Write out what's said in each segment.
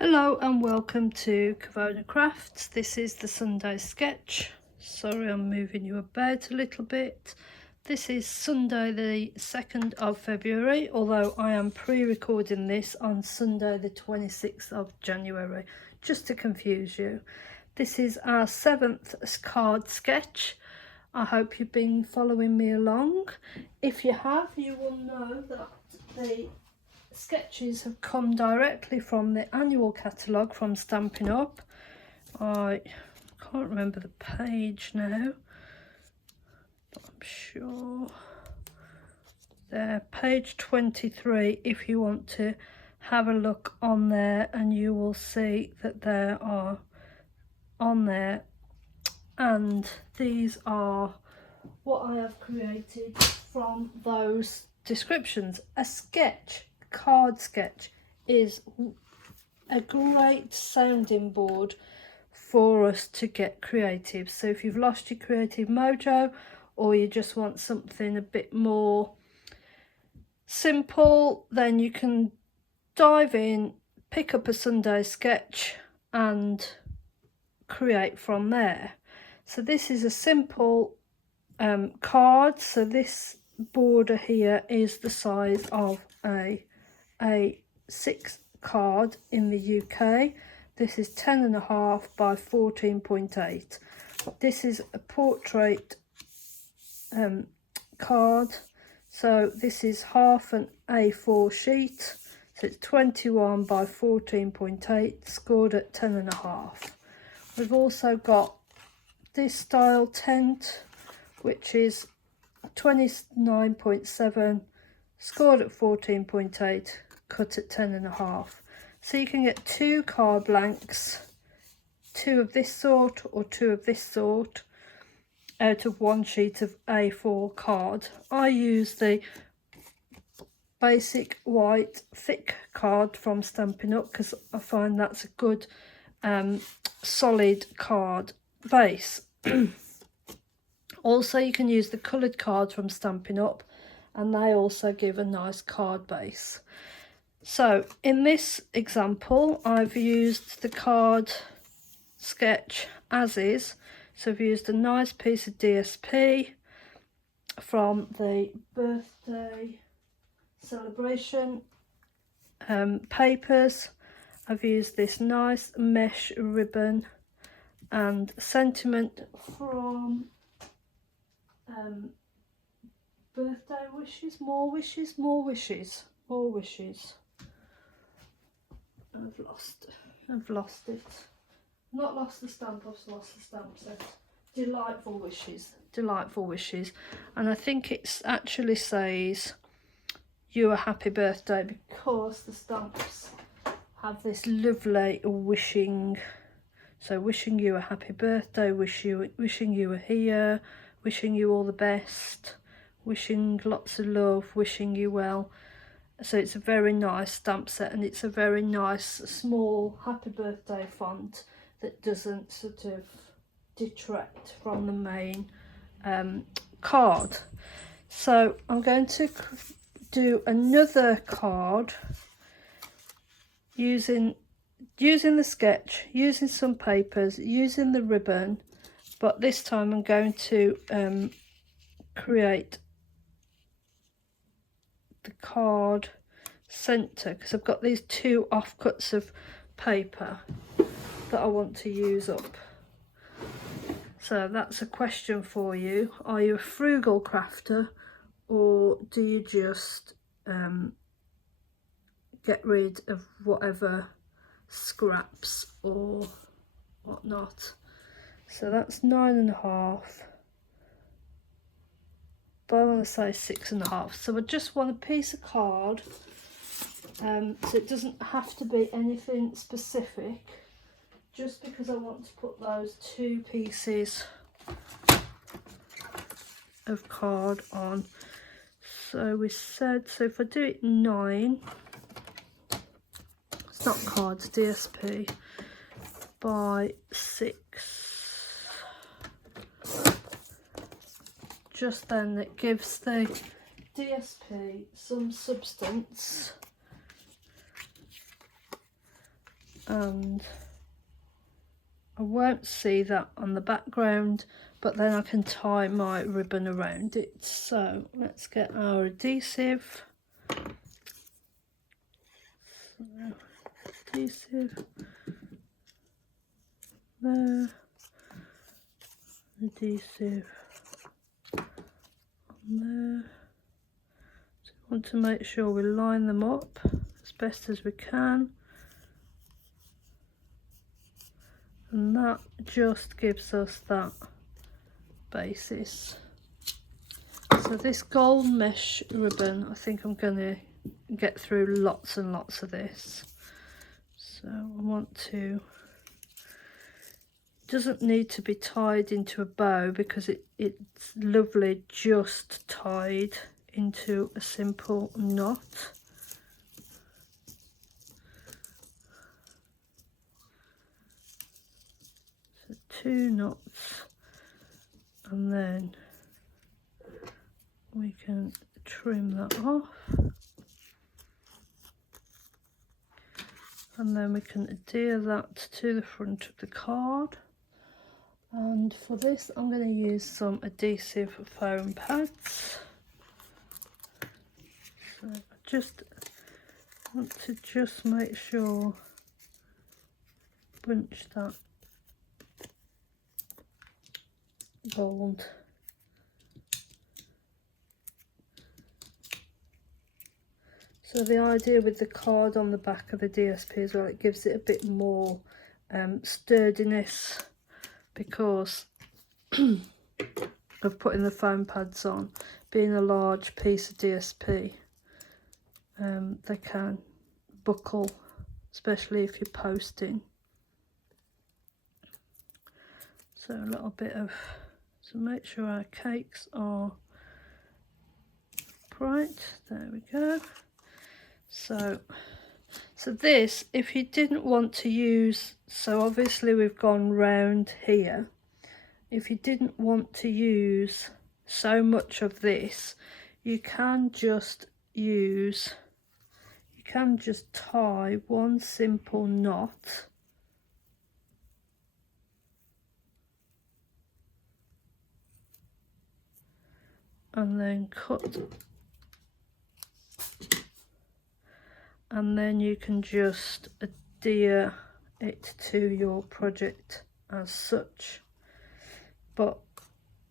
Hello and welcome to Kavona Crafts. This is the Sunday sketch. Sorry I'm moving you about a little bit. This is Sunday the 2nd of February, although I am pre-recording this on Sunday the 26th of January, just to confuse you. This is our 7th card sketch. I hope you've been following me along. If you have, you will know that the sketches have come directly from the annual catalogue from Stampin' Up. I can't remember the page now, but I'm sure they're page 23 if you want to have a look on there, and you will see that there are on there, and these are what I have created from those descriptions. A sketch, card sketch, is a great sounding board for us to get creative. So if you've lost your creative mojo, or you just want something a bit more simple, then you can dive in, pick up a Sunday sketch and create from there. So this is a simple card. So this border here is the size of a A6 card in the UK. This is 10.5 by 14.8. This is a portrait card, so this is half an A4 sheet, so it's 21 by 14.8, scored at 10.5. We've also got this style tent, which is 29.7, scored at 14.8, cut at 10.5. So you can get 2 card blanks, 2 of this sort or 2 of this sort, out of 1 sheet of A4 card. I use the basic white thick card from Stampin' Up because I find that's a good solid card base. Also, you can use the coloured cards from Stampin' Up, and they also give a nice card base. So in this example, I've used the card sketch as is. So I've used a nice piece of DSP from the birthday celebration papers. I've used this nice mesh ribbon and sentiment from birthday wishes, more wishes, more wishes, more wishes. I've lost it. Not lost the stamp, I've lost the stamp set. Delightful wishes, delightful wishes. And I think it actually says you a happy birthday, because the stamps have this lovely wishing. So wishing you a happy birthday, wishing you are here, wishing you all the best, wishing lots of love, wishing you well. So it's a very nice stamp set, and it's a very nice small happy birthday font that doesn't sort of detract from the main card. So I'm going to do another card using the sketch, using some papers, using the ribbon, but this time I'm going to create the card centre, because I've got these 2 offcuts of paper that I want to use up. So that's a question for you. Are you a frugal crafter, or do you just get rid of whatever scraps or whatnot? So that's 9.5, but I want to say 6.5. So I just want a piece of card, so it doesn't have to be anything specific, just because I want to put those 2 pieces of card on. So we said, so if I do it 9, it's not cards, DSP, by 6, just then it gives the DSP some substance and I won't see that on the background, but then I can tie my ribbon around it. So let's get our adhesive. So, adhesive there, adhesive on there. So we want to make sure we line them up as best as we can. And that just gives us that basis. So this gold mesh ribbon, I think I'm going to get through lots and lots of this. So I want to, doesn't need to be tied into a bow because it's lovely just tied into a simple knot. So 2 knots, and then we can trim that off, and then we can adhere that to the front of the card. And for this I'm going to use some adhesive foam pads. So I just want to make sure, bunch that gold. So the idea with the card on the back of the DSP as well, it gives it a bit more sturdiness because of putting the foam pads on. Being a large piece of DSP, they can buckle, especially if you're posting. So a little bit of, so make sure our cakes are bright. There we go. So this, if you didn't want to use, so obviously we've gone round here. If you didn't want to use so much of this, you can just tie one simple knot and then cut, and then you can just adhere it to your project as such, but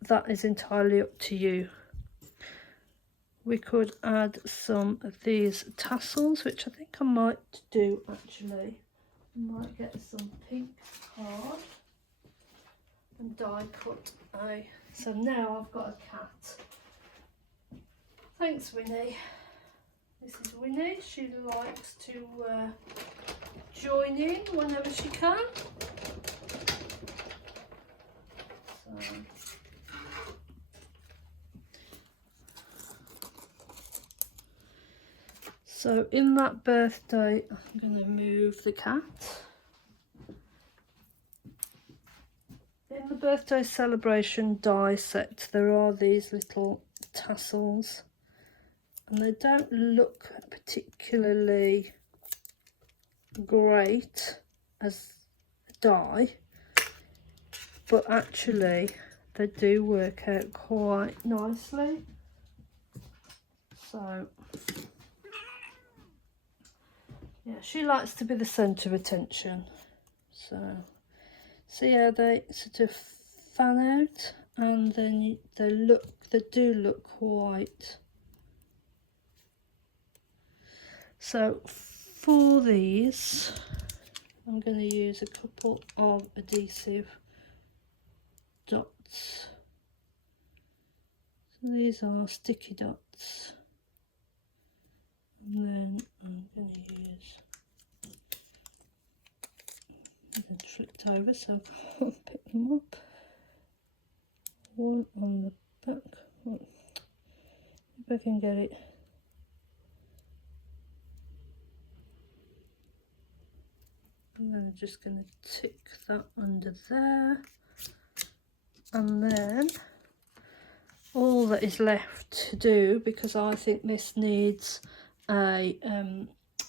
that is entirely up to you. We could add some of these tassels, which I think I might do actually. I might get some pink card and die cut a. So now I've got a cat. Thanks, Winnie. This is Winnie. She likes to join in whenever she can. So in that birthday, I'm going to move the cat. In the birthday celebration die set, there are these little tassels, and they don't look particularly great as die, but actually they do work out quite nicely. So yeah, she likes to be the centre of attention. So see how they sort of fan out, and then they do look quite. So for these, I'm going to use a couple of adhesive dots. So these are sticky dots. And then I'm going to use, they're flipped over so I can't pick them up. One on the back. If I can get it. And then I'm just going to tick that under there. And then all that is left to do, because I think this needs a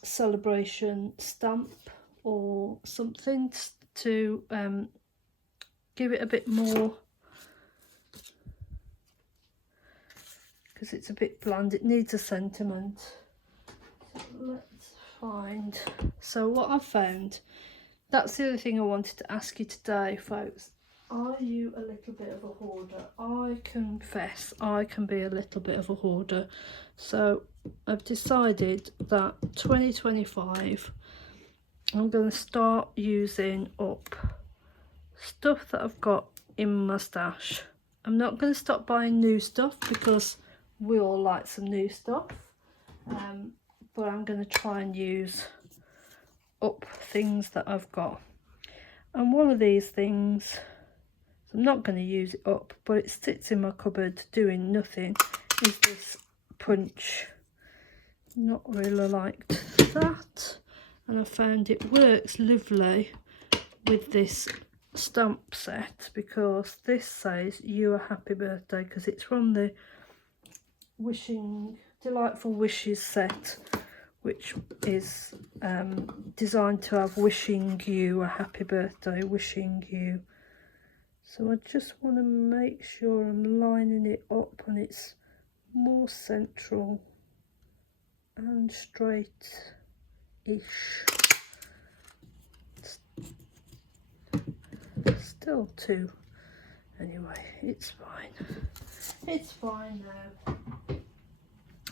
celebration stamp or something to give it a bit more, because it's a bit bland, it needs a sentiment. So let's find, so what I've found, that's the other thing I wanted to ask you today, folks. Are you a little bit of a hoarder? I confess I can be a little bit of a hoarder. So I've decided that 2025 I'm going to start using up stuff that I've got in my stash. I'm not going to stop buying new stuff because we all like some new stuff, but I'm going to try and use up things that I've got. And one of these things, I'm not going to use it up, but it sits in my cupboard doing nothing, is this punch. Not really liked that, and I found it works lovely with this stamp set, because this says "You a happy birthday," because it's from the Delightful Wishes set, which is designed to have wishing you a happy birthday, wishing you. So I just want to make sure I'm lining it up and it's more central and straight-ish. Still too. Anyway, it's fine. It's fine now.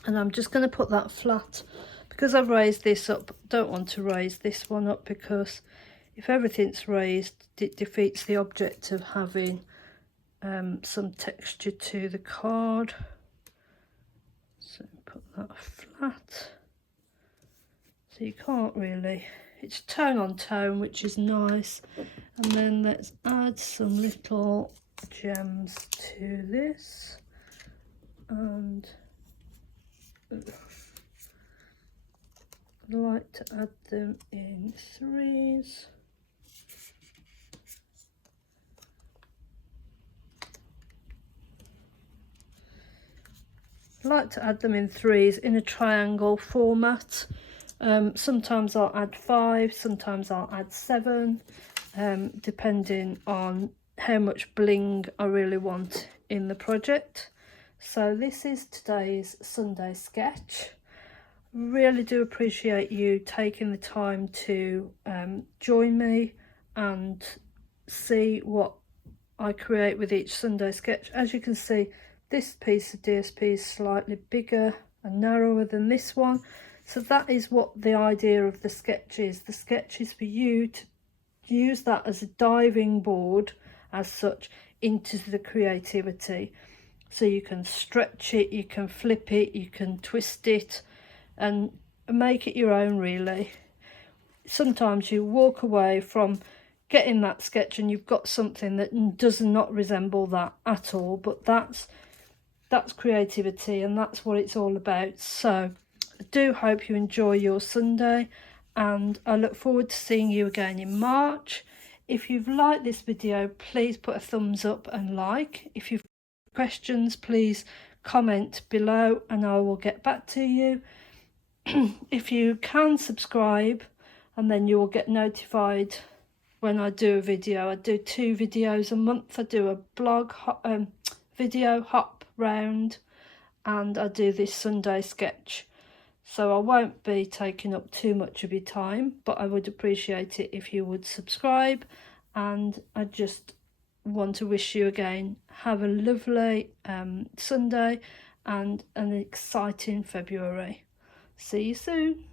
And I'm just going to put that flat, because I've raised this up. Don't want to raise this one up, because if everything's raised, it defeats the object of having some texture to the card. So put that flat. So you can't really, it's tone on tone, which is nice. And then let's add some little gems to this. And I like to add them in threes. I like to add them in threes in a triangle format. Sometimes I'll add 5, sometimes I'll add 7, depending on how much bling I really want in the project. So this is today's Sunday sketch. Really do appreciate you taking the time to join me and see what I create with each Sunday sketch. As you can see, this piece of DSP is slightly bigger and narrower than this one. So that is what the idea of the sketch is. The sketch is for you to use that as a diving board, as such, into the creativity. So you can stretch it, you can flip it, you can twist it and make it your own, really. Sometimes you walk away from getting that sketch and you've got something that does not resemble that at all, but that's creativity, and that's what it's all about. So I do hope you enjoy your Sunday, and I look forward to seeing you again in March. If you've liked this video, please put a thumbs up and like. If you've questions, please comment below and I will get back to you. If you can subscribe, and then you will get notified when I do a video. I do 2 videos a month. I do a blog video hop round, and I do this Sunday sketch. So I won't be taking up too much of your time, but I would appreciate it if you would subscribe. And I just want to wish you again, have a lovely Sunday and an exciting February. See you soon.